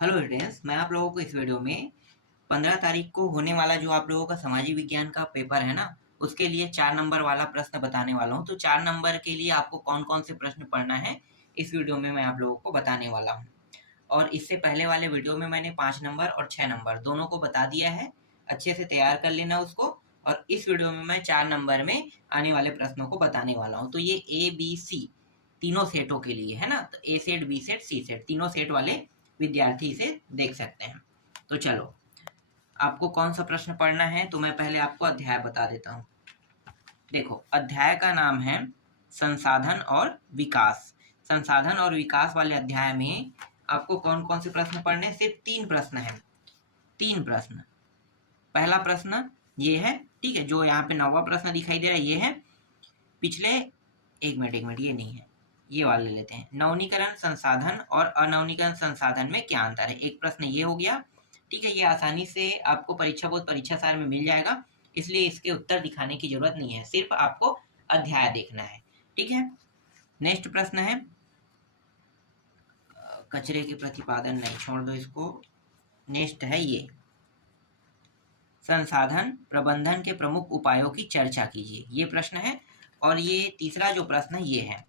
Hello students, मैं आप लोगों को इस वीडियो में 15 तारीख को होने वाला जो आप लोगों का सामाजिक विज्ञान का पेपर है ना, उसके लिए 4 नंबर वाला प्रश्न बताने वाला हूँ। तो 4 नंबर के लिए आपको कौन-कौन से प्रश्न पढ़ना है, इस वीडियो में मैं आप लोगों को बताने वाला हूँ। और इससे पहले वाले वीडियो में मैंने 5 नंबर और 6 नंबर दोनों को बता दिया है। अच्छे से तैयार कर लेना उसको। और इस वीडियो में मैं 4 नंबर में आने वाले प्रश्नों को बताने वाला हूँ। तो ये ए, बी, सी तीनों सेटों के लिए है ना। तो ए सेट, बी सेट, सी सेट तीनों सेट वाले विद्यार्थी इसे देख सकते हैं। तो चलो, आपको कौन सा प्रश्न पढ़ना है तो मैं पहले आपको अध्याय बता देता हूँ। देखो, अध्याय का नाम है संसाधन और विकास। संसाधन और विकास वाले अध्याय में आपको कौन कौन से प्रश्न पढ़ने हैं? सिर्फ 3 प्रश्न हैं। 3 प्रश्न। पहला प्रश्न ये है, ठीक है, जो यहाँ पे 9वां प्रश्न दिखाई दे रहा है ये है। पिछले एक मिनट, ये नहीं है, ये वाले ले लेते हैं। नवीनीकरण संसाधन और अनवीनीकरण संसाधन में क्या अंतर है? एक प्रश्न ये हो गया, ठीक है। ये आसानी से आपको परीक्षा बोर्ड परीक्षा सार में मिल जाएगा, इसलिए इसके उत्तर दिखाने की जरूरत नहीं है, सिर्फ आपको अध्याय देखना है, ठीक है। नेक्स्ट प्रश्न है कचरे के प्रतिपादन, नहीं, छोड़ दो इसको। नेक्स्ट है ये, संसाधन प्रबंधन के प्रमुख उपायों की चर्चा कीजिए, ये प्रश्न है। और ये तीसरा जो प्रश्न है ये है,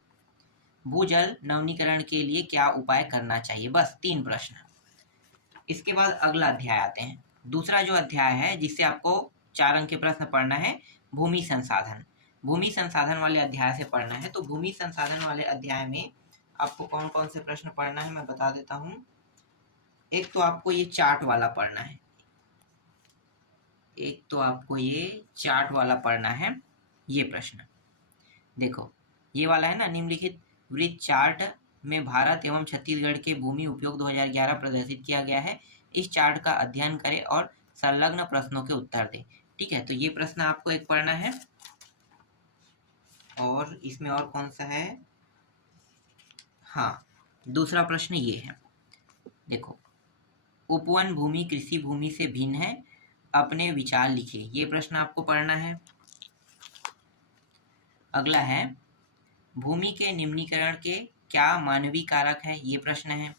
भूजल नवीनीकरण के लिए क्या उपाय करना चाहिए। बस 3 प्रश्न। इसके बाद अगला अध्याय आते हैं। दूसरा जो अध्याय है जिससे आपको 4 अंक के प्रश्न पढ़ना है, भूमि संसाधन। भूमि संसाधन वाले अध्याय से पढ़ना है। तो भूमि संसाधन वाले अध्याय में आपको कौन कौन से प्रश्न पढ़ना है मैं बता देता हूँ। एक तो आपको ये चार्ट वाला पढ़ना है, ये प्रश्न देखो, ये वाला है ना, निम्नलिखित वृत्त चार्ट में भारत एवं छत्तीसगढ़ के भूमि उपयोग 2011 प्रदर्शित किया गया है। इस चार्ट का अध्ययन करें और संलग्न प्रश्नों के उत्तर दें, ठीक है। तो ये प्रश्न आपको एक पढ़ना है। और इसमें और कौन सा है, हाँ, दूसरा प्रश्न ये है, देखो, उपवन भूमि कृषि भूमि से भिन्न है, अपने विचार लिखिए, ये प्रश्न आपको पढ़ना है। अगला है, भूमि के निम्नीकरण के क्या मानवीय कारक है, ये प्रश्न है।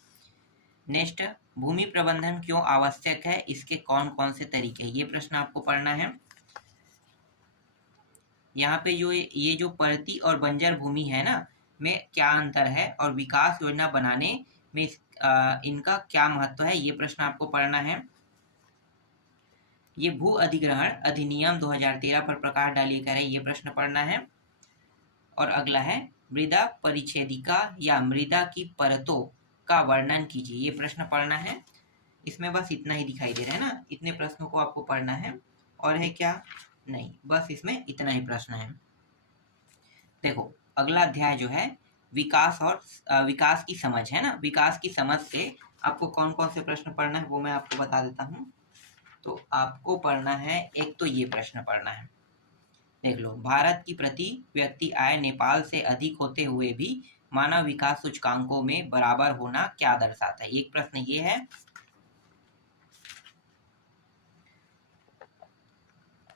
नेक्स्ट, भूमि प्रबंधन क्यों आवश्यक है, इसके कौन कौन से तरीके, ये प्रश्न आपको पढ़ना है। यहाँ पे जो ये जो परती और बंजर भूमि है ना, में क्या अंतर है, और विकास योजना बनाने में इनका क्या महत्व है, ये प्रश्न आपको पढ़ना है। ये भू अधिग्रहण अधिनियम 2013 पर प्रकाश डालिए करें, ये प्रश्न पढ़ना है। और अगला है, मृदा परिच्छेदिका या मृदा की परतों का वर्णन कीजिए, ये प्रश्न पढ़ना है। इसमें बस इतना ही दिखाई दे रहा है ना, इतने प्रश्नों को आपको पढ़ना है। और है क्या? नहीं, बस इसमें इतना ही प्रश्न है। देखो, अगला अध्याय जो है विकास और विकास की समझ है ना, विकास की समझ से आपको कौन कौन से प्रश्न पढ़ना है वो मैं आपको बता देता हूँ। तो आपको पढ़ना है, एक तो ये प्रश्न पढ़ना है, देख लो, भारत की प्रति व्यक्ति आय नेपाल से अधिक होते हुए भी मानव विकास सूचकांकों में बराबर होना क्या दर्शाता है, एक प्रश्न ये है।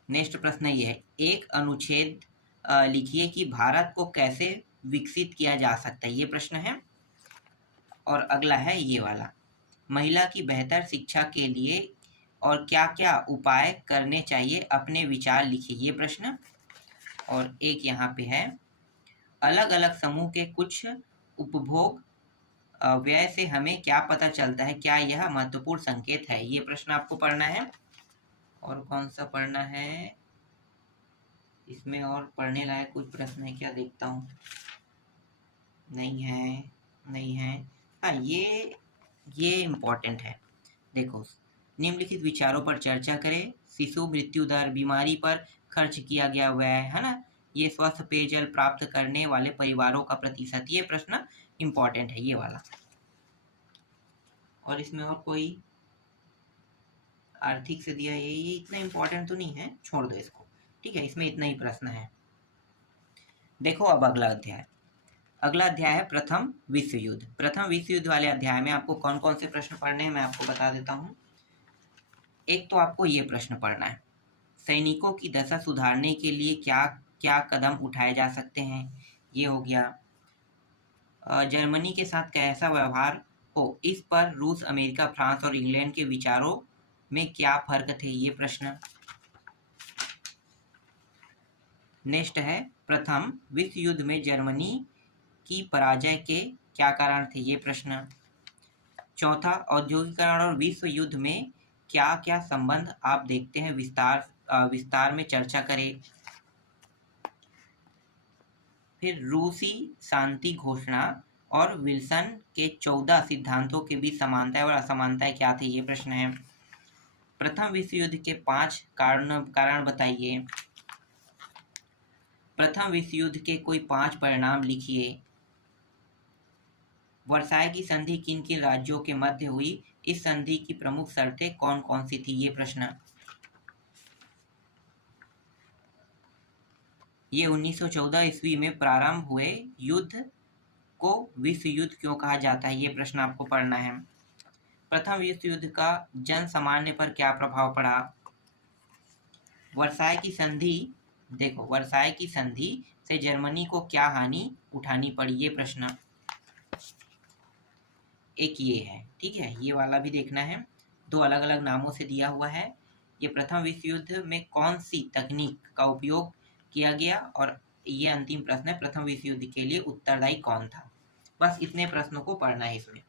नेक्स्ट प्रश्न ये है, एक अनुच्छेद लिखिए कि भारत को कैसे विकसित किया जा सकता है, ये प्रश्न है। और अगला है ये वाला, महिला की बेहतर शिक्षा के लिए और क्या क्या उपाय करने चाहिए, अपने विचार लिखिए, ये प्रश्न। और एक यहाँ पे है, अलग अलग समूह के कुछ उपभोग व्यय से हमें क्या पता चलता है, क्या यह महत्वपूर्ण संकेत है, ये प्रश्न आपको पढ़ना है। और कौन सा पढ़ना है, इसमें और पढ़ने लायक कुछ प्रश्न है क्या, देखता हूँ, नहीं है। हाँ, ये इम्पोर्टेंट है। देखो, निम्नलिखित विचारों पर चर्चा करें, शिशु मृत्यु दर, बीमारी पर खर्च किया गया व्यय है ना, ये स्वस्थ पेयजल प्राप्त करने वाले परिवारों का प्रतिशत, ये प्रश्न इम्पोर्टेंट है, ये वाला। और इसमें और कोई आर्थिक से दिया, ये इतना इम्पोर्टेंट तो नहीं है, छोड़ दो इसको, ठीक है, इसमें इतना ही प्रश्न है। देखो, अब अगला अध्याय है प्रथम विश्व युद्ध। प्रथम विश्व युद्ध वाले अध्याय में आपको कौन कौन से प्रश्न पढ़ने हैं मैं आपको बता देता हूँ। एक तो आपको ये प्रश्न पढ़ना है, सैनिकों की दशा सुधारने के लिए क्या क्या कदम उठाए जा सकते हैं, ये हो गया। जर्मनी के साथ कैसा व्यवहार हो, इस पर रूस, अमेरिका, फ्रांस और इंग्लैंड के विचारों में क्या फर्क थे? ये प्रश्न। नेक्स्ट है, प्रथम विश्व युद्ध में जर्मनी की पराजय के क्या कारण थे? ये प्रश्न। चौथा, औद्योगिकरण और विश्व युद्ध में क्या क्या संबंध आप देखते हैं? विस्तार में चर्चा करें। फिर रूसी शांति घोषणा और विल्सन के 14 सिद्धांतों के बीच समानताएं और असमानताएं क्या थी? ये प्रश्न है। प्रथम विश्व युद्ध के 5 कारण बताइए। प्रथम विश्व युद्ध के कोई 5 परिणाम लिखिए। वर्साय की संधि किन किन राज्यों के मध्य हुई? इस संधि की प्रमुख शर्तें कौन कौन सी थी? ये प्रश्न। ये 1914 ईस्वी में प्रारंभ हुए युद्ध को विश्व युद्ध क्यों कहा जाता है? ये प्रश्न आपको पढ़ना है। प्रथम विश्व युद्ध का जन सामान्य पर क्या प्रभाव पड़ा? वर्साय की संधि, देखो वर्साय की संधि से जर्मनी को क्या हानि उठानी पड़ी? ये प्रश्न। एक ये है, ठीक है, ये वाला भी देखना है। 2 अलग अलग नामों से दिया हुआ है। ये प्रथम विश्व युद्ध में कौन सी तकनीक का उपयोग किया गया, और ये अंतिम प्रश्न है, प्रथम विश्व युद्ध के लिए उत्तरदायी कौन था? बस इतने प्रश्नों को पढ़ना है इसमें,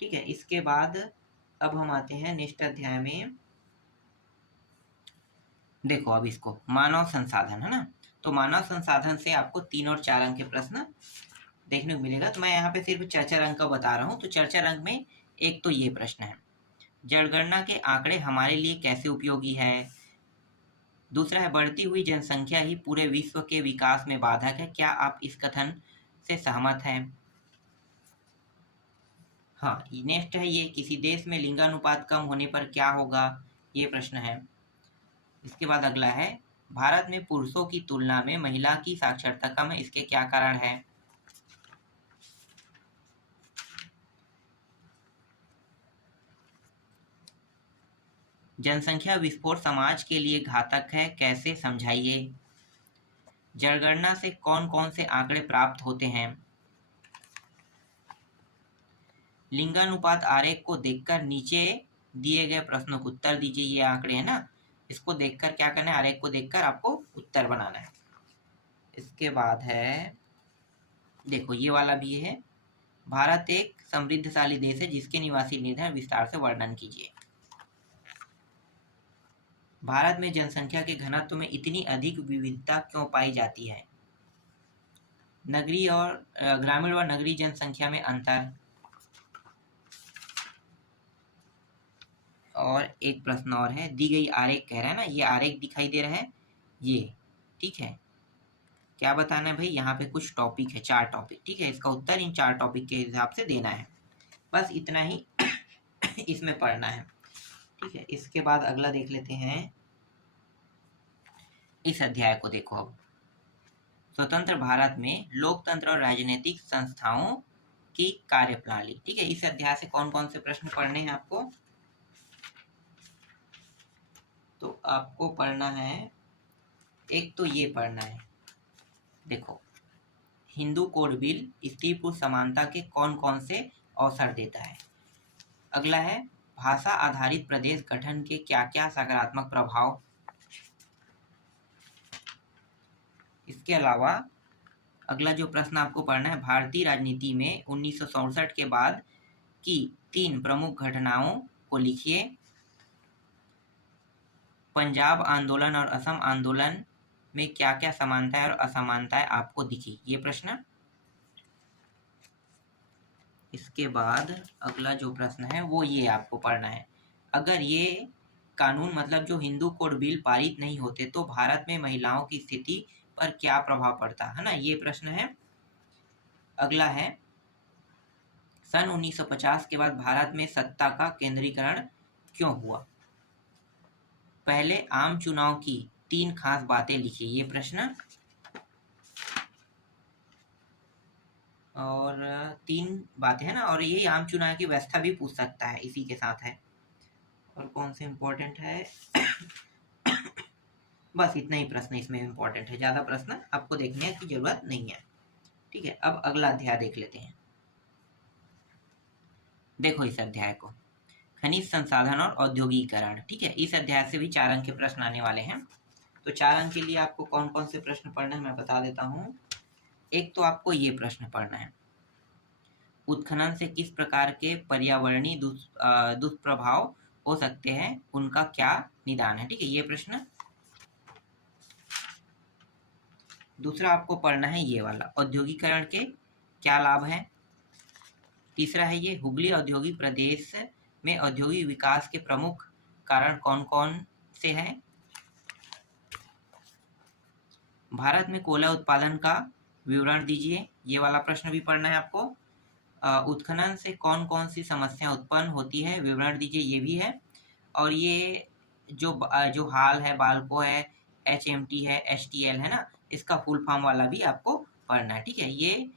ठीक है। इसके बाद अब हम आते हैं नेक्स्ट अध्याय में। देखो अब इसको मानव संसाधन है ना, तो मानव संसाधन से आपको 3 और 4 अंक के प्रश्न देखने को मिलेगा। तो मैं यहाँ पे सिर्फ चर्चा रंग का बता रहा हूँ। तो चर्चा रंग में एक तो ये प्रश्न है, जनगणना के आंकड़े हमारे लिए कैसे उपयोगी है? दूसरा है, बढ़ती हुई जनसंख्या ही पूरे विश्व के विकास में बाधक है। क्या आप इस कथन से सहमत हैं? हाँ, नेक्स्ट है ये, किसी देश में लिंगानुपात कम होने पर क्या होगा? ये प्रश्न है। इसके बाद अगला है, भारत में पुरुषों की तुलना में महिला की साक्षरता कम है, इसके क्या कारण है? जनसंख्या विस्फोट समाज के लिए घातक है, कैसे? समझाइए। जनगणना से कौन कौन से आंकड़े प्राप्त होते हैं? लिंगानुपात आरेख को देखकर नीचे दिए गए प्रश्नों को उत्तर दीजिए। ये आंकड़े है ना, इसको देखकर क्या करना है? आरेख को देखकर आपको उत्तर बनाना है। इसके बाद है, देखो ये वाला भी है, भारत एक समृद्धशाली देश है जिसके निवासी निधन विस्तार से वर्णन कीजिए। भारत में जनसंख्या के घनत्व में इतनी अधिक विविधता क्यों पाई जाती है? नगरीय और ग्रामीण व नगरीय जनसंख्या में अंतर। और एक प्रश्न और है, दी गई आरेख कह रहा है ना, ये आरेख दिखाई दे रहा है ये, ठीक है। क्या बताना है भाई? यहाँ पे कुछ टॉपिक है, 4 टॉपिक, ठीक है। इसका उत्तर इन 4 टॉपिक के हिसाब से देना है। बस इतना ही इसमें पढ़ना है, ठीक है। इसके बाद अगला देख लेते हैं। इस अध्याय को देखो अब, स्वतंत्र भारत में लोकतंत्र और राजनीतिक संस्थाओं की कार्यप्रणाली, ठीक है। इस अध्याय से कौन कौन से प्रश्न पढ़ने हैं आपको? तो आपको पढ़ना है, एक तो ये पढ़ना है, देखो हिंदू कोड बिल स्त्री पुरुष समानता के कौन कौन से अवसर देता है। अगला है, भाषा आधारित प्रदेश गठन के क्या क्या सकारात्मक प्रभाव। इसके अलावा अगला जो प्रश्न आपको पढ़ना है, भारतीय राजनीति में 1967 के बाद की 3 प्रमुख घटनाओं को लिखिए। पंजाब आंदोलन और असम आंदोलन में क्या क्या समानताएं और असमानताएं आपको दिखी? ये प्रश्न। इसके बाद अगला जो प्रश्न है वो ये आपको पढ़ना है, अगर ये कानून मतलब जो हिंदू कोड बिल पारित नहीं होते तो भारत में महिलाओं की स्थिति पर क्या प्रभाव पड़ता है ना? ये प्रश्न है। अगला है, सन 1950 के बाद भारत में सत्ता का केंद्रीकरण क्यों हुआ? पहले आम चुनाव की 3 खास बातें लिखिए। ये प्रश्न। और 3 बातें है ना, और ये आम चुनाव की व्यवस्था भी पूछ सकता है, इसी के साथ है। और कौन से इम्पोर्टेंट है? बस इतना ही प्रश्न इसमें इम्पोर्टेंट है, ज़्यादा प्रश्न आपको देखने की जरूरत नहीं है, ठीक है। अब अगला अध्याय देख लेते हैं। देखो इस अध्याय को, खनिज संसाधन और औद्योगिकरण, ठीक है। इस अध्याय से भी 4 अंक के प्रश्न आने वाले हैं। तो 4 अंक के लिए आपको कौन कौन से प्रश्न पढ़ना है मैं बता देता हूँ। एक तो आपको ये प्रश्न पढ़ना है, उत्खनन से किस प्रकार के पर्यावरणीय दुष्प्रभाव हो सकते हैं, उनका क्या निदान है, ठीक है, ये प्रश्न। दूसरा आपको पढ़ना है ये वाला, औद्योगिकरण के क्या लाभ है। तीसरा है ये, हुगली औद्योगिक प्रदेश में औद्योगिक विकास के प्रमुख कारण कौन कौन से हैं। भारत में कोयला उत्पादन का विवरण दीजिए, ये वाला प्रश्न भी पढ़ना है आपको। उत्खनन से कौन कौन सी समस्या उत्पन्न होती है, विवरण दीजिए, ये भी है। और ये जो हाल है, बाल्को है, HMT है, STL है ना, इसका फुल फॉर्म वाला भी आपको पढ़ना है, ठीक है। ये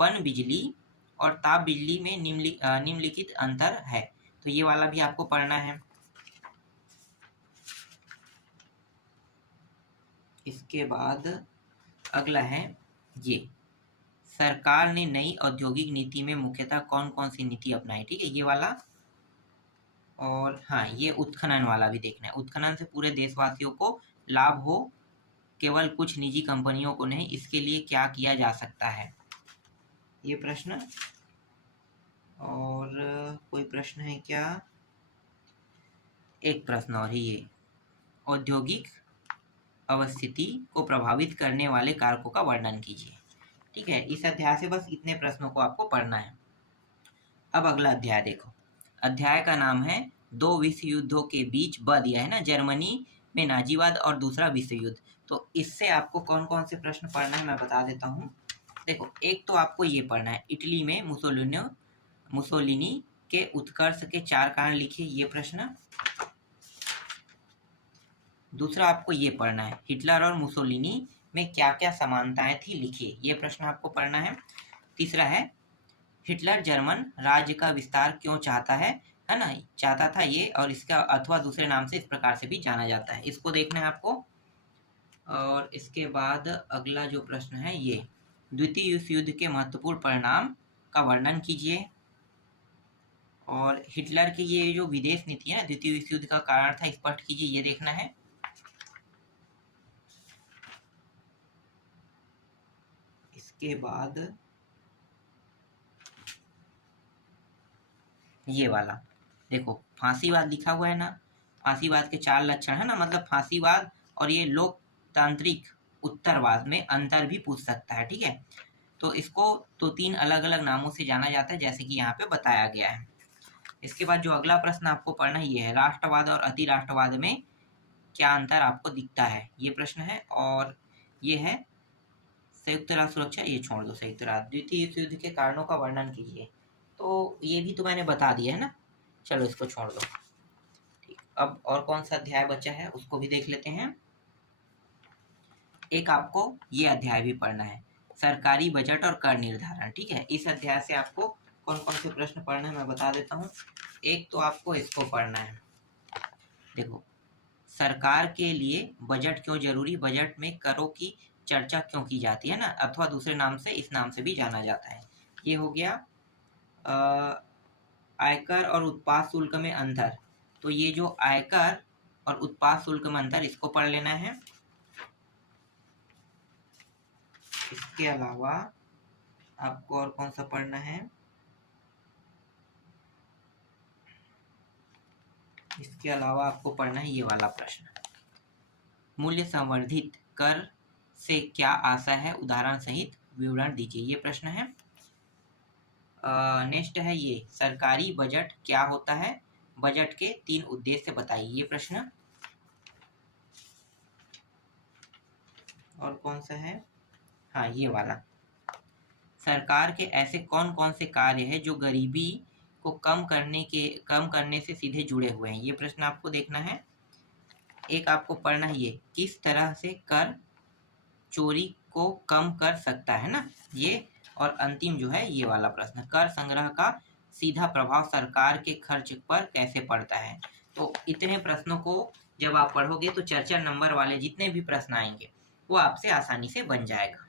पन बिजली और ताप बिजली में निम्नलिखित अंतर है, तो ये वाला भी आपको पढ़ना है। इसके बाद अगला है ये, सरकार ने नई औद्योगिक नीति में मुख्यतः कौन कौन सी नीति अपनाई, ठीक है, ये वाला। और हाँ, ये उत्खनन वाला भी देखना है, उत्खनन से पूरे देशवासियों को लाभ हो, केवल कुछ निजी कंपनियों को नहीं, इसके लिए क्या किया जा सकता है, ये प्रश्न। और कोई प्रश्न है क्या, एक प्रश्न और ही, ये औद्योगिक अवस्थिति को प्रभावित करने वाले कारकों का वर्णन कीजिए, ठीक है। इस अध्याय से बस इतने प्रश्नों को आपको पढ़ना है। अब अगला अध्याय देखो, अध्याय का नाम है दो विश्व युद्धों के बीच ब दिया है ना, जर्मनी में नाजीवाद और दूसरा विश्व युद्ध। तो इससे आपको कौन कौन से प्रश्न पढ़ना है मैं बता देता हूँ। देखो, एक तो आपको ये पढ़ना है, इटली में मुसोलिनी के उत्कर्ष के 4 कारण लिखिए, ये प्रश्न। दूसरा आपको ये पढ़ना है, हिटलर और मुसोलिनी में क्या क्या समानताएं थी, लिखिए, ये प्रश्न आपको पढ़ना है। तीसरा है, हिटलर जर्मन राज्य का विस्तार क्यों चाहता है ना, चाहता था ये, और इसका अथवा दूसरे नाम से इस प्रकार से भी जाना जाता है, इसको देखना है आपको। और इसके बाद अगला जो प्रश्न है ये, द्वितीय विश्व युद्ध के महत्वपूर्ण परिणाम का वर्णन कीजिए। और हिटलर की ये जो विदेश नीति है ना, द्वितीय विश्व युद्ध का कारण था, स्पष्ट कीजिए, ये देखना है। इसके बाद ये वाला देखो, फांसीवाद लिखा हुआ है ना, फांसीवाद के 4 लक्षण है ना, मतलब फांसीवाद और ये लोकतांत्रिक उत्तरवाद में अंतर भी पूछ सकता है, ठीक है। तो इसको तो 3 अलग अलग नामों से जाना जाता है, जैसे कि यहाँ पे बताया गया है। इसके बाद जो अगला प्रश्न आपको पढ़ना ये है, राष्ट्रवाद और अति राष्ट्रवाद में क्या अंतर आपको दिखता है, ये प्रश्न है। और ये है संयुक्त राष्ट्र सुरक्षा, ये छोड़ दो, संयुक्त राष्ट्र। द्वितीय विश्व युद्ध के कारणों का वर्णन कीजिए, तो ये भी तो मैंने बता दिया है ना, चलो इसको छोड़ दो, ठीक। अब और कौन सा अध्याय बचा है उसको भी देख लेते हैं। एक आपको ये अध्याय भी पढ़ना है, सरकारी बजट और कर निर्धारण, ठीक है। इस अध्याय से आपको कौन कौन से प्रश्न पढ़ना है मैं बता देता हूँ। एक तो आपको इसको पढ़ना है, देखो, सरकार के लिए बजट क्यों जरूरी, बजट में करों की चर्चा क्यों की जाती है ना, अथवा दूसरे नाम से इस नाम से भी जाना जाता है, ये हो गया। आयकर और उत्पाद शुल्क में अंतर, तो ये जो आयकर और उत्पाद शुल्क में अंतर, इसको पढ़ लेना है। इसके अलावा आपको और कौन सा पढ़ना है, इसके अलावा आपको पढ़ना है ये वाला प्रश्न, मूल्य संवर्धित कर से क्या आशा है, उदाहरण सहित विवरण दीजिए, ये प्रश्न है। नेक्स्ट है ये, सरकारी बजट क्या होता है, बजट के 3 उद्देश्य बताइए, ये प्रश्न। और कौन सा है, हाँ ये वाला, सरकार के ऐसे कौन कौन से कार्य हैं जो गरीबी को कम करने से सीधे जुड़े हुए हैं, ये प्रश्न आपको देखना है। एक आपको पढ़ना है ये, किस तरह से कर चोरी को कम कर सकता है ना, ये। और अंतिम जो है ये वाला प्रश्न, कर संग्रह का सीधा प्रभाव सरकार के खर्च पर कैसे पड़ता है। तो इतने प्रश्नों को जब आप पढ़ोगे तो चर्चा नंबर वाले जितने भी प्रश्न आएंगे वो आपसे आसानी से बन जाएगा।